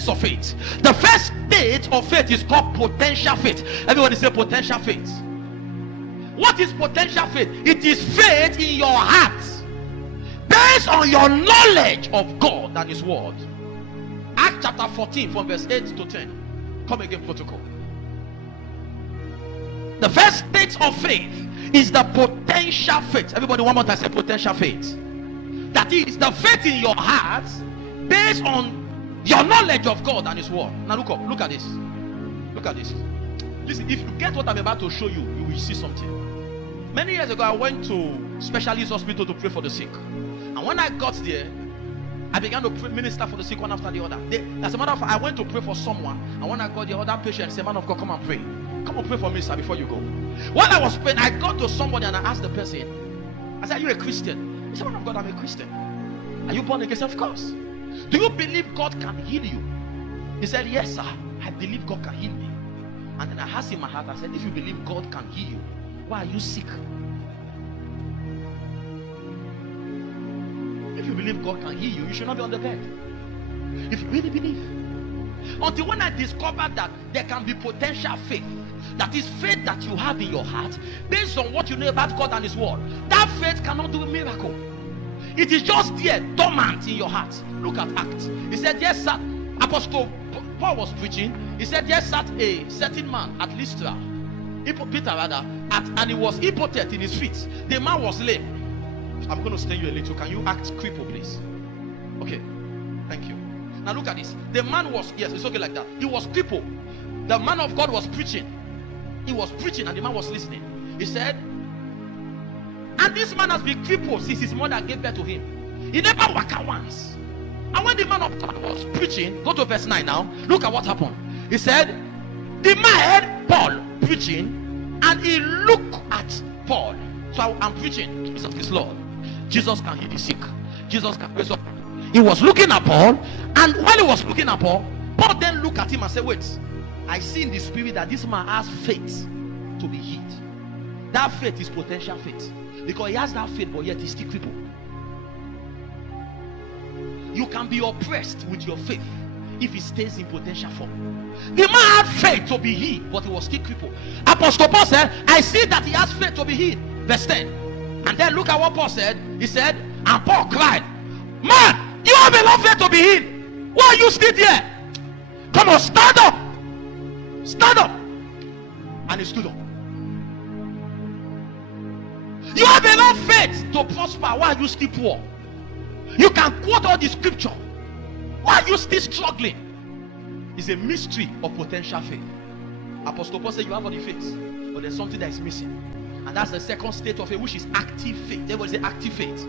states of faith. The first state of faith is called potential faith. Everybody say potential faith. What is potential faith? It is faith in your heart based on your knowledge of God and His word. Acts chapter 14 from verse 8 to 10. Come again, protocol. The first state of faith is the potential faith. Everybody, one more time, say potential faith. That is the faith in your heart based on your knowledge of God and His word. Now look up, look at this. Look at this. Listen, if you get what I'm about to show you, you will see something. Many years ago, I went to specialist hospital to pray for the sick. And when I got there, I began to minister for the sick one after the other. As a matter of fact, I went to pray for someone. And when I got the other patient, said, man of God, come and pray. Come and pray for me, sir, before you go. While I was praying, I got to somebody and I asked the person, I said, are you a Christian? He said, man of God, I'm a Christian. Are you born again? He said, of course. Do you believe God can heal you? He said, yes, sir. I believe God can heal me. And then I asked in my heart, I said, if you believe God can heal you, why are you sick? If you believe God can heal you, you should not be on the bed. If you really believe. Until when I discovered that there can be potential faith, that is faith that you have in your heart based on what you know about God and His word. That faith cannot do a miracle. It is just there, dormant in your heart. Look at Acts. He said, yes, sir. Apostle Paul was preaching. He said, yes, sat a certain man at Lystra, Peter rather, and he was impotent in his feet. The man was lame. I'm going to stay you a little. Can you act cripple, please? Okay, thank you. Now look at this. The man was, yes, it's okay like that. He was crippled. The man of God was preaching. He was preaching and the man was listening. He said, and this man has been crippled since his mother gave birth to him. He never walked out once. And when the man of God was preaching, go to verse 9 now. Look at what happened. He said, the man heard Paul preaching and he looked at Paul. So I'm preaching, Jesus is Lord. Jesus can heal the sick. Jesus can raise up. He was looking at Paul, and while he was looking at Paul, Paul then looked at him and said, wait, I see in the spirit that this man has faith to be healed. That faith is potential faith, because he has that faith, but yet he's still crippled. You can be oppressed with your faith if it stays in potential form. The man had faith to be healed, but he was still crippled. Apostle Paul said, I see that he has faith to be healed. Verse 10. And then look at what Paul said. He said, and Paul cried, man, you have enough faith to be healed. Why are you still there? Come on, stand up. Stand up. And he stood up. You have enough faith to prosper. Why are you still poor? You can quote all the scripture. Why are you still struggling? It's a mystery of potential faith. Apostle Paul said you have all the faith, but there's something that is missing. And that's the second state of faith, which is active faith. There was the active faith.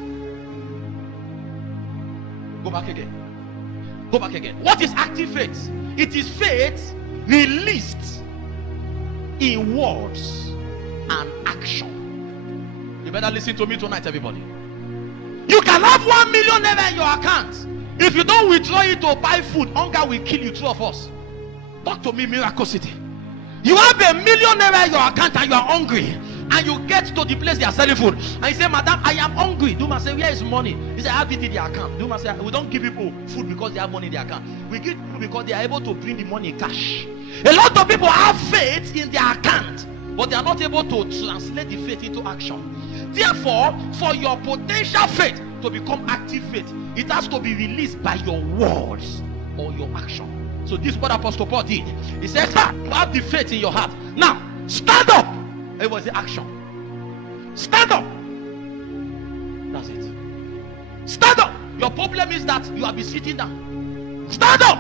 Go back again. Go back again. What is active faith? It is faith released in words and action. You better listen to me tonight, everybody. You can have 1 million naira in your account. If you don't withdraw it to buy food, hunger will kill you, two of us. Talk to me, Miracle City. You have 1 million naira in your account and you are hungry. And you get to the place they are selling food. And you say, madam, I am hungry. Duma say, where is money? He said, I have it in the account. Duma say, we don't give people food because they have money in their account. We give people because they are able to bring the money in cash. A lot of people have faith in their account, but they are not able to translate the faith into action. Therefore, for your potential faith to become active faith, it has to be released by your words or your action. So this is what Apostle Paul did. He said, sir, you have the faith in your heart. Now, stand up. It was the action. Stand up. That's it. Stand up. Your problem is that you have been sitting down. Stand up.